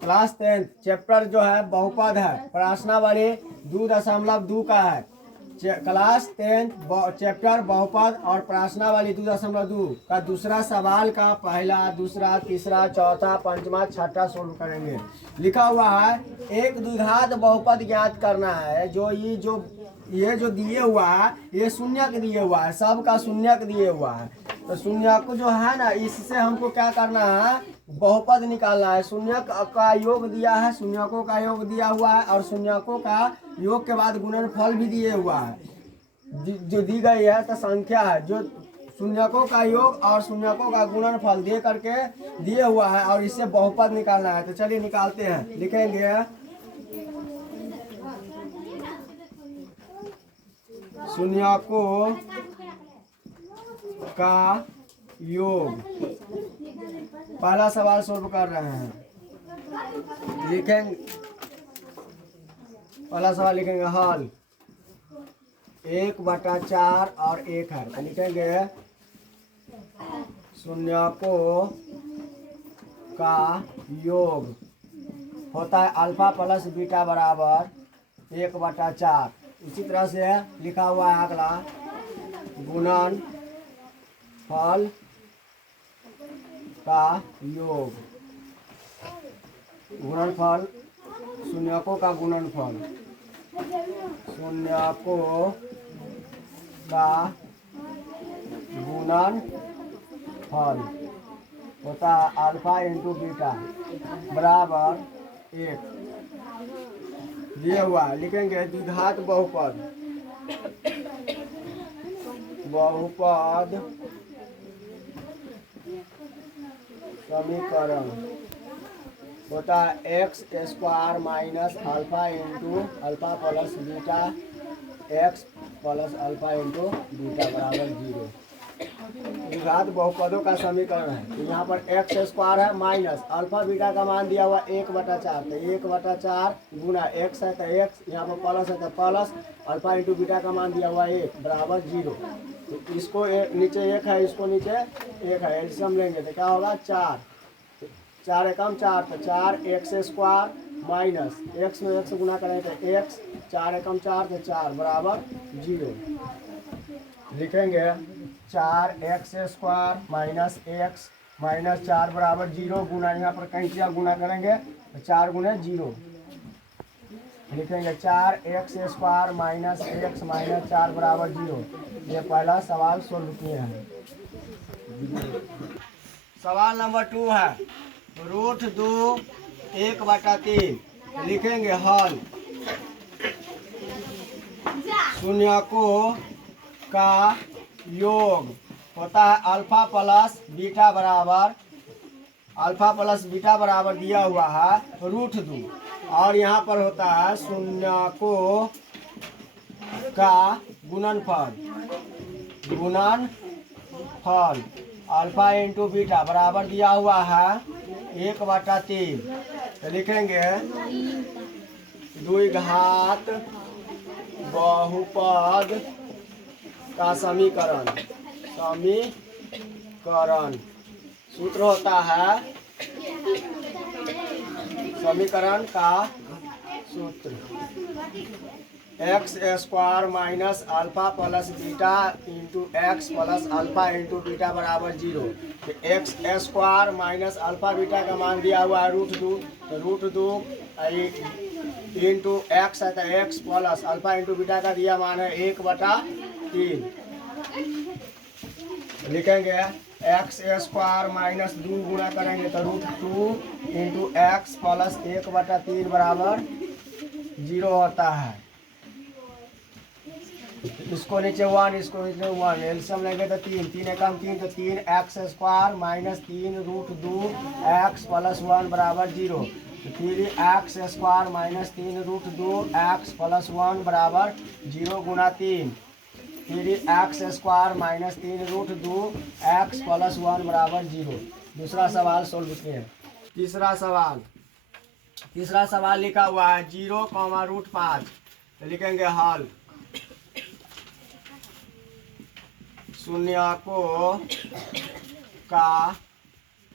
Class 10 chapter जो है बहुपद है, प्रश्नावली 2.2 का है। क्लास 10 चैप्टर बहुपद और प्रश्नावली 2.2 का दूसरा सवाल का पहला, दूसरा, तीसरा, चौथा, पंचमा, छठा सोल्व करेंगे। लिखा हुआ है एक द्विघात बहुपद ज्ञात करना है। ये जो दिए हुआ है ये शून्यक दिए हुआ है, सबका शून्यक दिए हुआ है। तो शून्यक जो है ना, इससे हमको क्या करना है, बहुपद निकालना है। शून्यक का योग दिया है, शून्यकों का योग दिया हुआ है और शून्यकों का योग के बाद गुणनफल भी दिए हुआ है। जो दी गई है तो संख्या है, जो शून्यकों का योग और शून्यकों का गुणनफल दे करके दिए हुआ है और इससे बहुपद निकालना है। तो चलिए निकालते हैं। लिखेंगे शून्यकों का योग। पहला सवाल सोल्व कर रहे हैं। लिखेंगे पहला सवाल, लिखेंगे हल 1/4 और 1 है। तो लिखेंगे शून्यकों का योग होता है अल्फा प्लस बीटा बराबर 1/4। इसी तरह से लिखा हुआ है अगला गुणन फल का योग। गुणनफल शून्यकों का गुणनफल, शून्यकों का गुणनफल होता है अल्फा इंटू बीटा बराबर 1 दिया हुआ है। लिखेंगे द्विघात बहुपद समीकरण होता है x square minus alpha into alpha plus beta x plus alpha into beta बराबर 0। द्विघात बहुपदों का समीकरण है। यहाँ पर एक्स स्क्वायर है माइनस अल्फा बीटा का मान दिया हुआ 1/4। तो 1/4 गुना एक्स है तो एक्स, यहाँ पर प्लस है तो प्लस, अल्फा इंटू बीटा का मान दिया हुआ 1 बराबर 0। तो इसको नीचे 1 है, इसको नीचे 1 है, एल्सियम लेंगे तो क्या होगा 4। 4 एकम 4, तो 4 एक्स स्क्वायर माइनस एक्स में एक्स गुना करें तो एक्स, 4 एकम 4 तो 4 बराबर 0। लिखेंगे 4 x square minus x minus 4 बराबर 0 गुना, यहाँ पर कैंसिया गुना करेंगे तो 4 गुने 0। लिखेंगे 4 x square minus x minus 4 बराबर 0। ये पहला सवाल सोल्व किए हैं। सवाल नंबर 2 है √2 1/3। लिखेंगे हल शून्यकों का योग होता है अल्फा प्लस बीटा बराबर दिया हुआ है √2 और यहाँ पर होता है शून्यकों का गुणनफल अल्फा इंटू बीटा बराबर दिया हुआ है 1/3। तो लिखेंगे द्विघात बहुपद का समीकरण सूत्र होता है, समीकरण का सूत्र x square minus alpha plus beta into x plus alpha into beta बराबर 0। तो x square minus alpha beta का मान दिया हुआ है √2, तो √2 इंटू एक्स है तो x plus alpha into beta का दिया मान है 1/3। लिखेंगे एक्स स्क्वायर माइनस 2 गुना करेंगे तो √2 इंटू एक्स प्लस 1/3 बराबर 0 होता है। इसको नीचे 1, इसको नीचे 1, एल्सियम लेंगे तो 3 एकम 3, तो 3 x square minus 3 √2 x plus 1 बराबर 0। तो 3 x square minus 3 √2 x plus 1 बराबर 0 गुना 3 x square minus 3 √2 x plus 1 बराबर 0। दूसरा सवाल सोल्व किए हैं। तीसरा सवाल लिखा हुआ है 0, √5। तो लिखेंगे हल शून्यकों का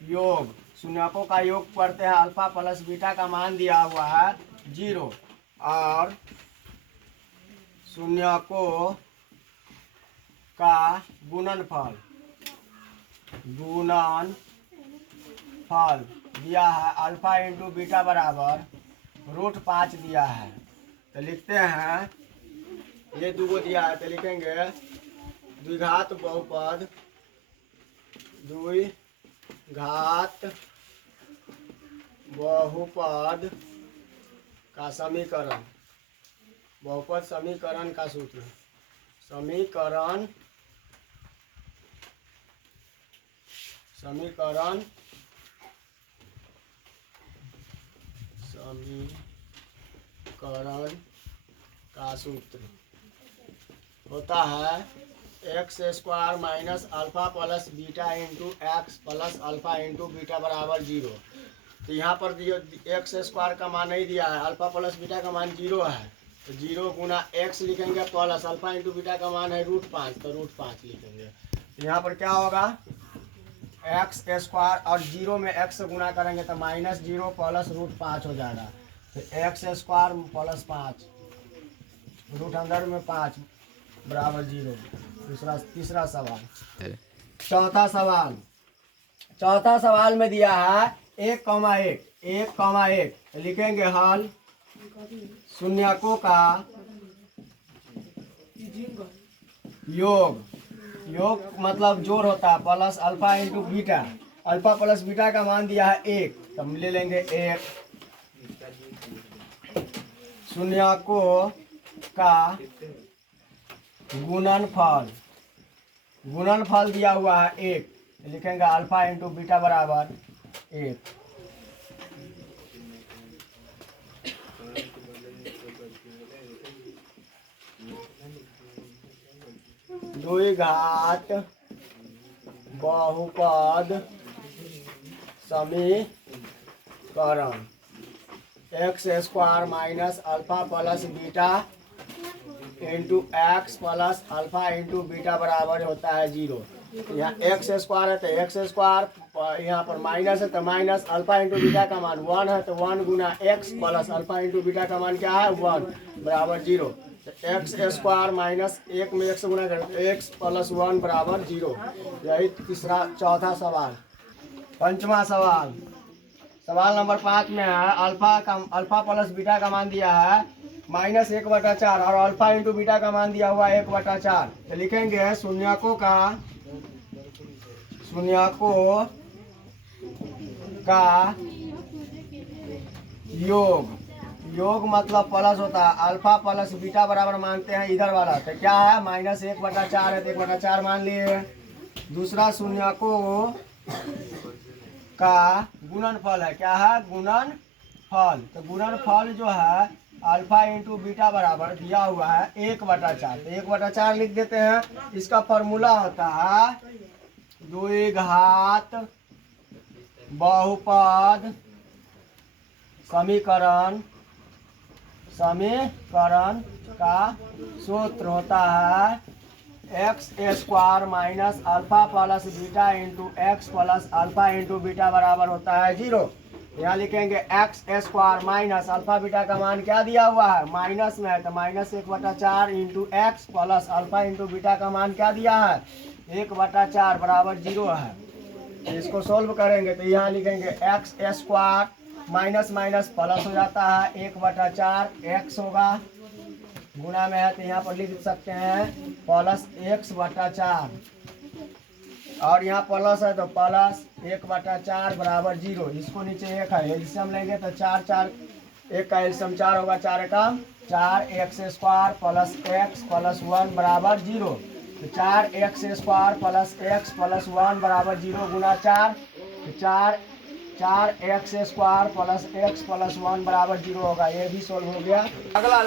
योग, शून्यकों का योग पढ़ते हैं। अल्फा प्लस बीटा का मान दिया हुआ है 0 और शून्यकों का गुणनफल दिया है अल्फा इंटू बीटा बराबर √5 दिया है। तो लिखते हैं, ये दूगो दिया है तो लिखेंगे द्विघात बहुपद का समीकरण, बहुपद समीकरण का सूत्र, समीकरण का सूत्र होता है x² minus alpha plus beta into x plus alpha into beta बराबर 0। तो यहाँ पर x² का मान नहीं दिया है, अल्फा प्लस बीटा का मान 0 है, तो 0 गुना x लिखेंगे प्लस अल्फा इंटू बीटा का मान है √5, तो √5 लिखेंगे। तो यहाँ पर क्या होगा, x² और 0 में x से गुना करेंगे तो -0 प्लस √5 हो जाएगा। तो x² प्लस 5 रूट अंदर में 5 बराबर 0। तीसरा सवाल, चौथा सवाल में दिया है 1,1 लिखेंगे हल। शून्यकों का योग मतलब जोड़ होता है plus alpha into beta, alpha plus beta का मान दिया है 1, तो हम ले लेंगे 1। शून्यकों का गुणनफल दिया हुआ है 1, लिखेंगे अल्फा इंटू बीटा बराबर 1। द्विघात बहुपद समीकरण x² minus alpha plus beta into x plus alpha into beta बराबर होता है 0। यहाँ x² है तो x² यहाँ पर माइनस है तो माइनस अल्फा इंटू बीटा का मान 1 है तो 1 गुना x plus alpha into beta का मान क्या है 1 बराबर 0। तो x² माइनस 1 में 1 से गुना करें तो x प्लस 1 बराबर 0। यही चौथा सवाल। पंचमा सवाल नंबर 5 में है अल्फा प्लस बीटा का मान दिया है -1/4 और अल्फा इंटू बीटा का मान दिया हुआ है 1/4। तो लिखेंगे शून्यकों का योग मतलब प्लस होता है, अल्फा प्लस बीटा बराबर मानते हैं इधर वाला, तो क्या है -1/4 है तो 1/4 मान लिए। दूसरा शून्यकों का गुणनफल है, क्या है गुणनफल, तो गुणनफल जो है अल्फा इंटू बीटा बराबर दिया हुआ है 1/4, तो 1/4 लिख देते हैं। इसका फॉर्मूला होता है द्विघात बहुपद समीकरण का सूत्र होता है x² minus alpha plus beta into x plus alpha into beta बराबर होता है 0। यहाँ लिखेंगे x² माइनस अल्फा बीटा का मान क्या दिया हुआ है माइनस में है तो -1/4 into x plus alpha into beta का मान क्या दिया है 1/4 बराबर 0 है। तो इसको सोल्व करेंगे तो यहाँ लिखेंगे x² माइनस माइनस प्लस हो जाता है 1/4 x होगा, गुणा में है तो यहाँ पर लिख सकते हैं प्लस x/4 और यहाँ प्लस है तो प्लस 1/4 बराबर 0। इसको नीचे 1 है, एलसीएम लेंगे तो 4 1 का एलसीएम 4 होगा, 4 का 4x² प्लस x प्लस 1 बराबर 0। तो 4x² प्लस x प्लस 1 बराबर 0 गुना 4, तो 4x² प्लस x प्लस 1 बराबर 0 होगा। ये भी सोल्व हो गया। अगला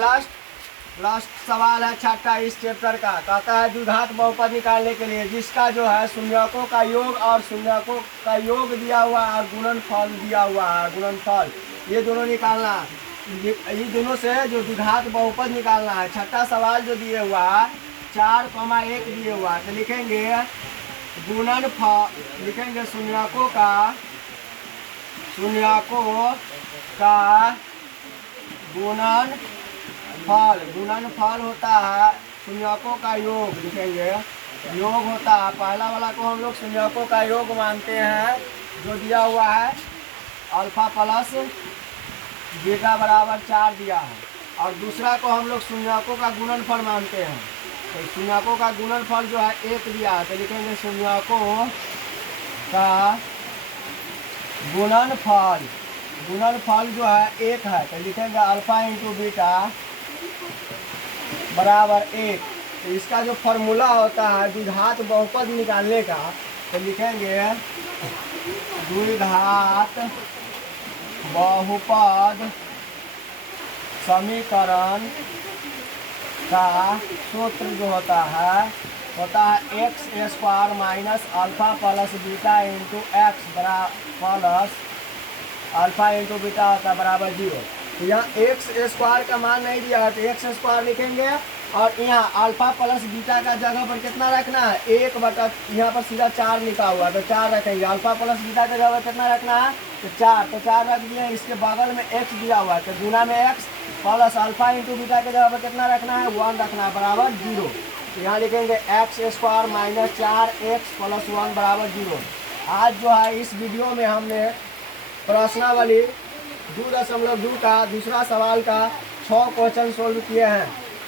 लास्ट सवाल है छठा इस चैप्टर का, कहता है द्विघात बहुपद निकालने के लिए जिसका जो है शून्यकों का योग और शून्यकों का योग दिया हुआ है और गुणनफल दिया हुआ है, गुणनफल ये दोनों निकालना, ये दोनों से जो द्विघात बहुपद निकालना है। छठा सवाल जो दिए हुआ है 4,1 दिए हुआ है, तो लिखेंगे लिखेंगे शून्यकों का गुणनफल होता है शून्यकों का योग, लिखेंगे योग होता है। पहला वाला को हम लोग शून्यकों का योग मानते हैं जो दिया हुआ है अल्फा प्लस बीटा बराबर 4 दिया है, और दूसरा को हम लोग शून्यकों का गुणनफल मानते हैं। तो शून्यकों का गुणनफल जो है 1 दिया है, तो लिखेंगे शून्यकों का गुणनफल जो है 1 है, तो लिखेंगे अल्फा इंटू बीटा बराबर 1। तो इसका जो फॉर्मूला होता है द्विघात बहुपद निकालने का, तो लिखेंगे द्विघात बहुपद समीकरण का सूत्र जो होता है x square minus alpha plus beta into x plus alpha into beta होता है बराबर 0। तो यहाँ एक्स स्क्वायर का मान नहीं दिया है, तो एक्स स्क्वायर लिखेंगे, और यहाँ अल्फा प्लस बीटा का जगह पर कितना रखना है 1 बटा, यहाँ पर सीधा 4 लिखा हुआ है तो 4 रखेंगे। अल्फा प्लस बीटा का जगह पर कितना रखना है तो 4 रख दिए। इसके बगल में x दिया हुआ है, तो गुना में x plus alpha into beta के जगह पर कितना रखना है 1 रखना है बराबर 0। तो यहाँ लिखेंगे x square minus 4x plus 1 बराबर 0। आज जो है इस वीडियो में हमने प्रश्नावली 2.2 का दूसरा सवाल का 6 क्वेश्चन सोल्व किए हैं।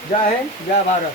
जय हिंद, जय भारत।